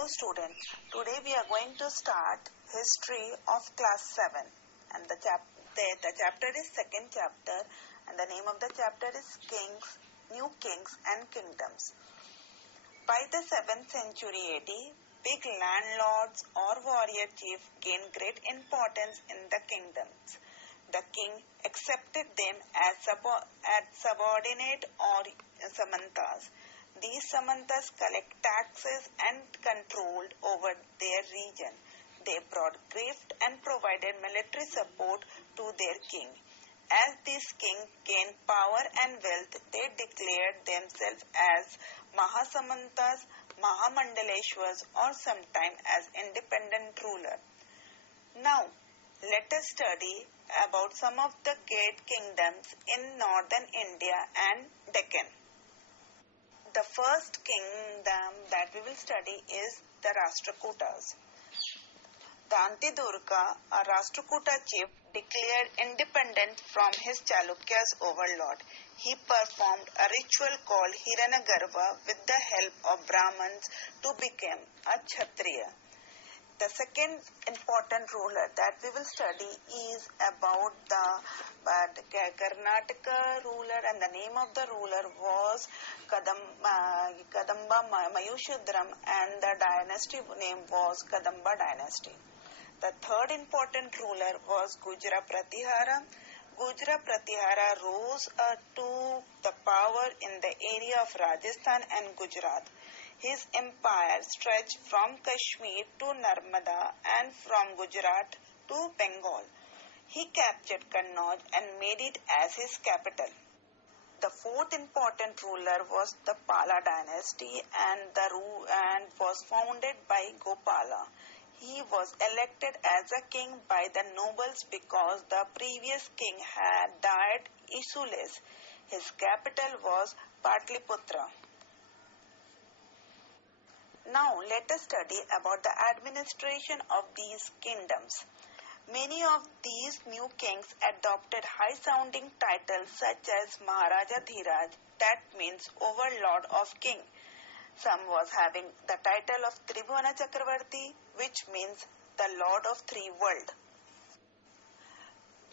Hello students, today we are going to start history of class 7 and the chapter is second chapter and the name of the chapter is New Kings and Kingdoms. By the 7th century AD, big landlords or warrior chiefs gained great importance in the kingdoms. The king accepted them as subordinate or samantas. These samantas collect taxes and controlled over their region. They brought gift and provided military support to their king. As these kings gained power and wealth, they declared themselves as Mahasamantas, Mahamandaleshwars, or sometimes as independent ruler. Now, let us study about some of the great kingdoms in northern India and Deccan. The first kingdom that we will study is the Rashtrakutas. Dantidurga, a Rashtrakuta chief, declared independence from his Chalukya's overlord. He performed a ritual called Hiranyagarbha with the help of Brahmins to become a Kshatriya. The second important ruler that we will study is about the Karnataka ruler, and the name of the ruler was Kadamba Mayushudram, and the dynasty name was Kadamba dynasty. The third important ruler was Gujra Pratihara. Gujra Pratihara rose to the power in the area of Rajasthan and Gujarat. His empire stretched from Kashmir to Narmada and from Gujarat to Bengal. He captured Kannauj and made it as his capital. The fourth important ruler was the Pala dynasty and was founded by Gopala. He was elected as a king by the nobles because the previous king had died issueless. His capital was Patliputra. Now let us study about the administration of these kingdoms. Many of these new kings adopted high-sounding titles such as Maharaja Dhiraj, that means overlord of king. Some was having the title of Tribhuvana Chakravarti, which means the lord of three worlds.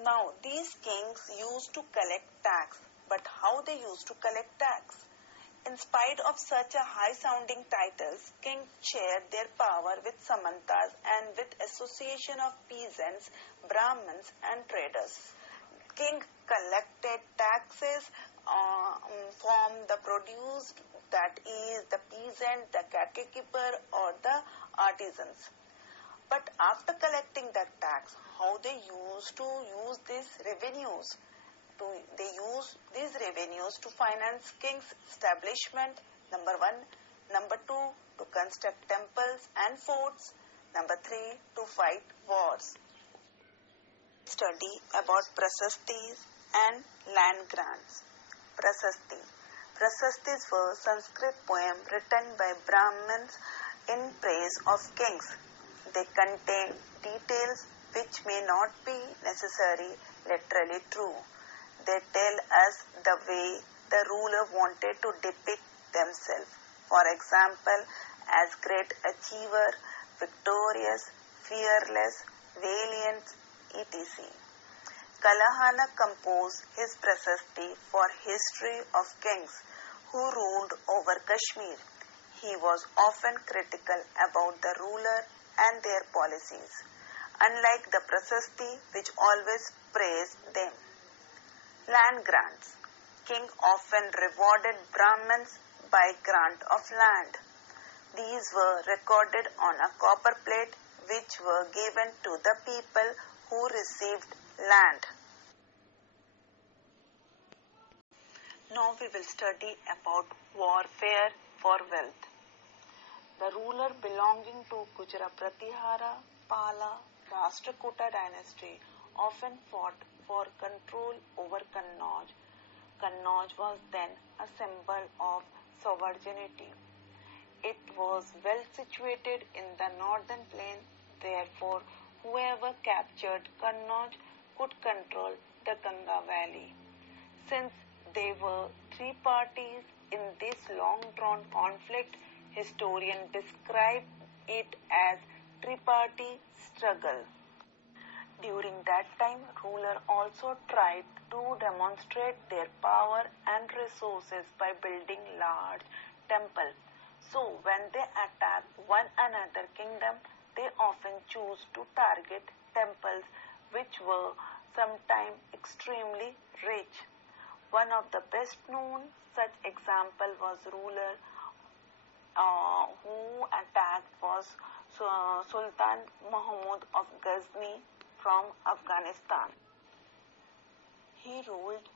Now these kings used to collect tax, but how they used to collect tax? In spite of such a high-sounding titles, kings shared their power with samantas and with association of peasants, brahmins and traders. King collected taxes from the produce, that is the peasant, the cattle keeper or the artisans. But after collecting that tax, how they used to use these revenues? They use these revenues to finance king's establishment, number 1. Number 2, to construct temples and forts. Number 3, to fight wars. Study about prasastis and land grants. Prasastis were Sanskrit poem written by Brahmins in praise of kings. They contain details which may not be necessarily literally true. They tell us the way the ruler wanted to depict themselves. For example, as great achiever, victorious, fearless, valiant, etc. Kalahana composed his prasasti for history of kings who ruled over Kashmir. He was often critical about the ruler and their policies, unlike the prasasti which always praised them. Land grants. King often rewarded Brahmins by grant of land. These were recorded on a copper plate which were given to the people who received land. Now we will study about warfare for wealth. The ruler belonging to Gujra Pratihara, Pala, Rashtrakuta dynasty often fought for control over Kannauj. Kannauj was then a symbol of sovereignty. It was well situated in the northern plain, therefore whoever captured Kannauj could control the Ganga valley. Since there were three parties in this long-drawn conflict, historians describe it as tripartite struggle. During that time, rulers also tried to demonstrate their power and resources by building large temples. So, when they attack one another kingdom, they often choose to target temples which were sometimes extremely rich. One of the best known such example was ruler who attacked was Sultan Mahmud of Ghazni from Afghanistan. He ruled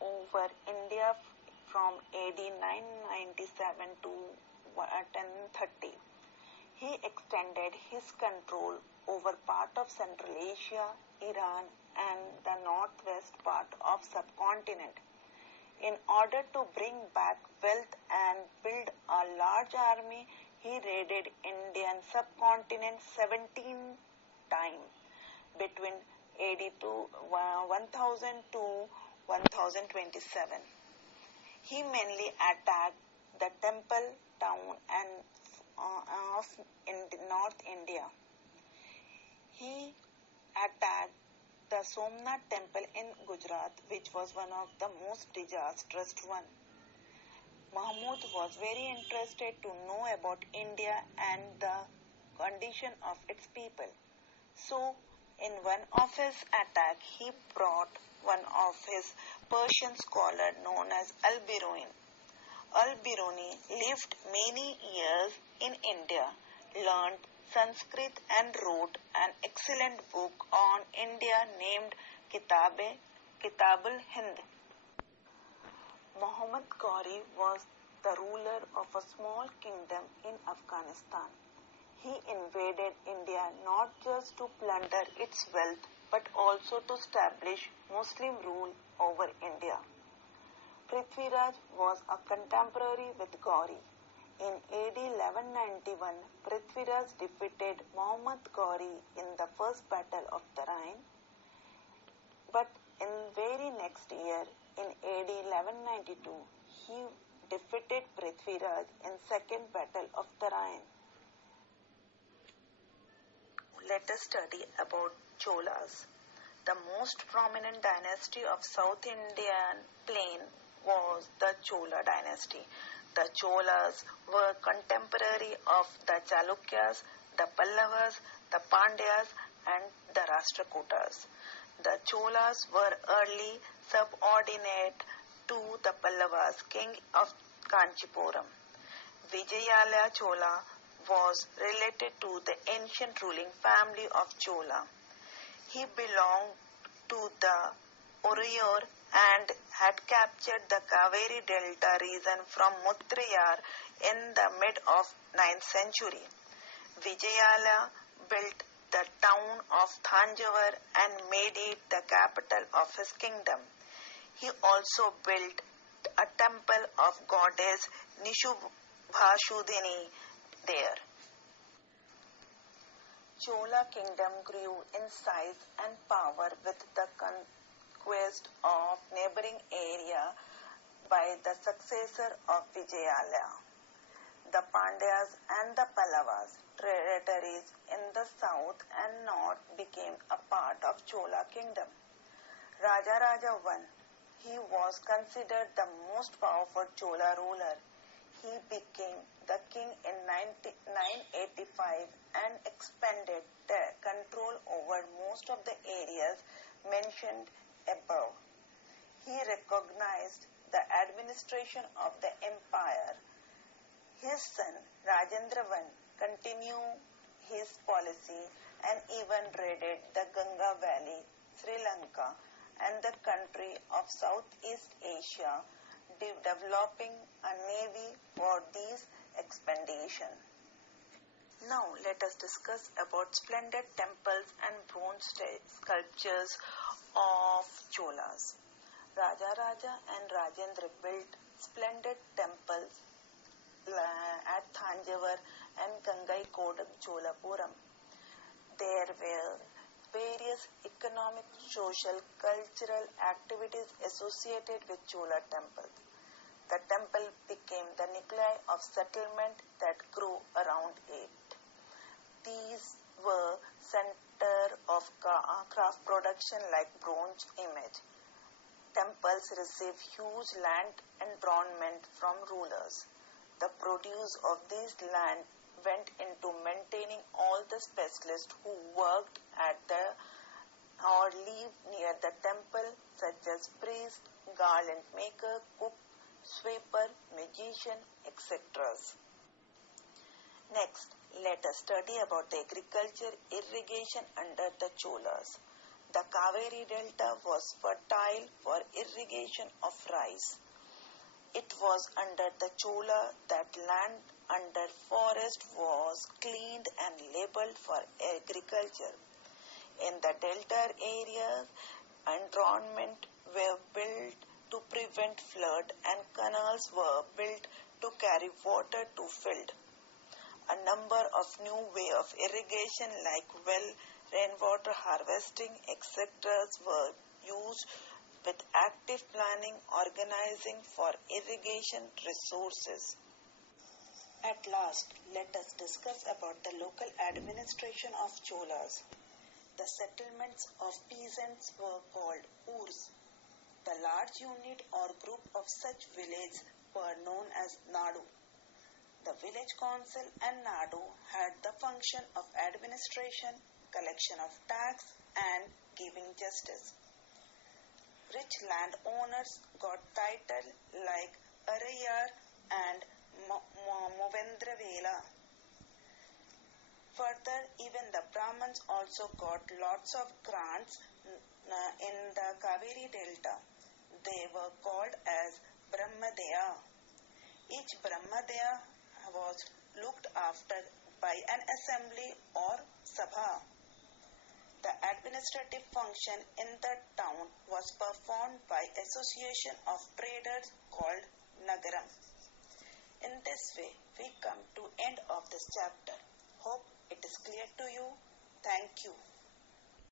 over India from AD 997 to 1030. He extended his control over part of Central Asia, Iran, and the northwest part of subcontinent. In order to bring back wealth and build a large army, he raided Indian subcontinent 17 times between AD 1000 to 1027. He mainly attacked the temple town and of North India. He attacked the Somnath temple in Gujarat, which was one of the most disastrous one. Mahmud was very interested to know about India and the condition of its people. So, in one of his attacks, he brought one of his Persian scholars known as Al-Biruni. Al-Biruni lived many years in India, learned Sanskrit and wrote an excellent book on India named Kitab-ul-Hind. Muhammad Ghori was the ruler of a small kingdom in Afghanistan. He invaded India not just to plunder its wealth but also to establish Muslim rule over India. Prithviraj was a contemporary with Ghori. In AD 1191, Prithviraj defeated Muhammad Ghori in the first battle of Tarain. But in very next year, in AD 1192, he defeated Prithviraj in second battle of Tarain. Let us study about Cholas. The most prominent dynasty of South Indian plain was the Chola dynasty. The Cholas were contemporary of the Chalukyas, the Pallavas, the Pandyas, and the Rashtrakutas. The Cholas were early subordinate to the Pallavas, king of Kanchipuram. Vijayalaya Chola was related to the ancient ruling family of Chola. He belonged to the Oriyur and had captured the Kaveri Delta region from Muttrayar in the mid of 9th century. Vijayalaya built the town of Thanjavur and made it the capital of his kingdom. He also built a temple of goddess Nishubhashudini there. Chola kingdom grew in size and power with the conquest of neighboring area by the successor of Vijayalaya. The Pandyas and the Pallavas, territories in the south and north, became a part of Chola kingdom. Rajaraja I, he was considered the most powerful Chola ruler. He became the king in 985 and expanded the control over most of the areas mentioned above. He recognized the administration of the empire. His son Rajendra I continued his policy and even raided the Ganga Valley, Sri Lanka, and the country of Southeast Asia, developing a navy for these expeditions. Now let us discuss about splendid temples and bronze sculptures of Cholas. Rajaraja and Rajendra built splendid temples at Thanjavur and Gangaikonda Cholapuram. There were various economic, social, cultural activities associated with Chola temples. The temple became the nuclei of settlement that grew around it. construction like bronze image. Temples receive huge land enthronement from rulers. The produce of this land went into maintaining all the specialists who worked at the or lived near the temple, such as priest, garland maker, cook, sweeper, magician, etc. Next, let us study about the agriculture irrigation under the Cholas. The Kaveri Delta was fertile for irrigation of rice. It was under the Chola that land under forest was cleaned and labeled for agriculture. In the delta areas, environment were built to prevent flood and canals were built to carry water to field. A number of new ways of irrigation like well, rainwater harvesting, etc. were used with active planning, organizing for irrigation resources. At last, let us discuss about the local administration of Cholas. The settlements of peasants were called urs. The large unit or group of such villages were known as nadu. The village council and nadu had the function of administration, collection of tax and giving justice. Rich landowners got titles like Arayar and Movendravela. Further, even the Brahmins also got lots of grants in the Kaveri Delta. They were called as Brahmadaya. Each Brahmadaya was looked after by an assembly or sabha. The administrative function in the town was performed by association of traders called Nagaram. In this way, we come to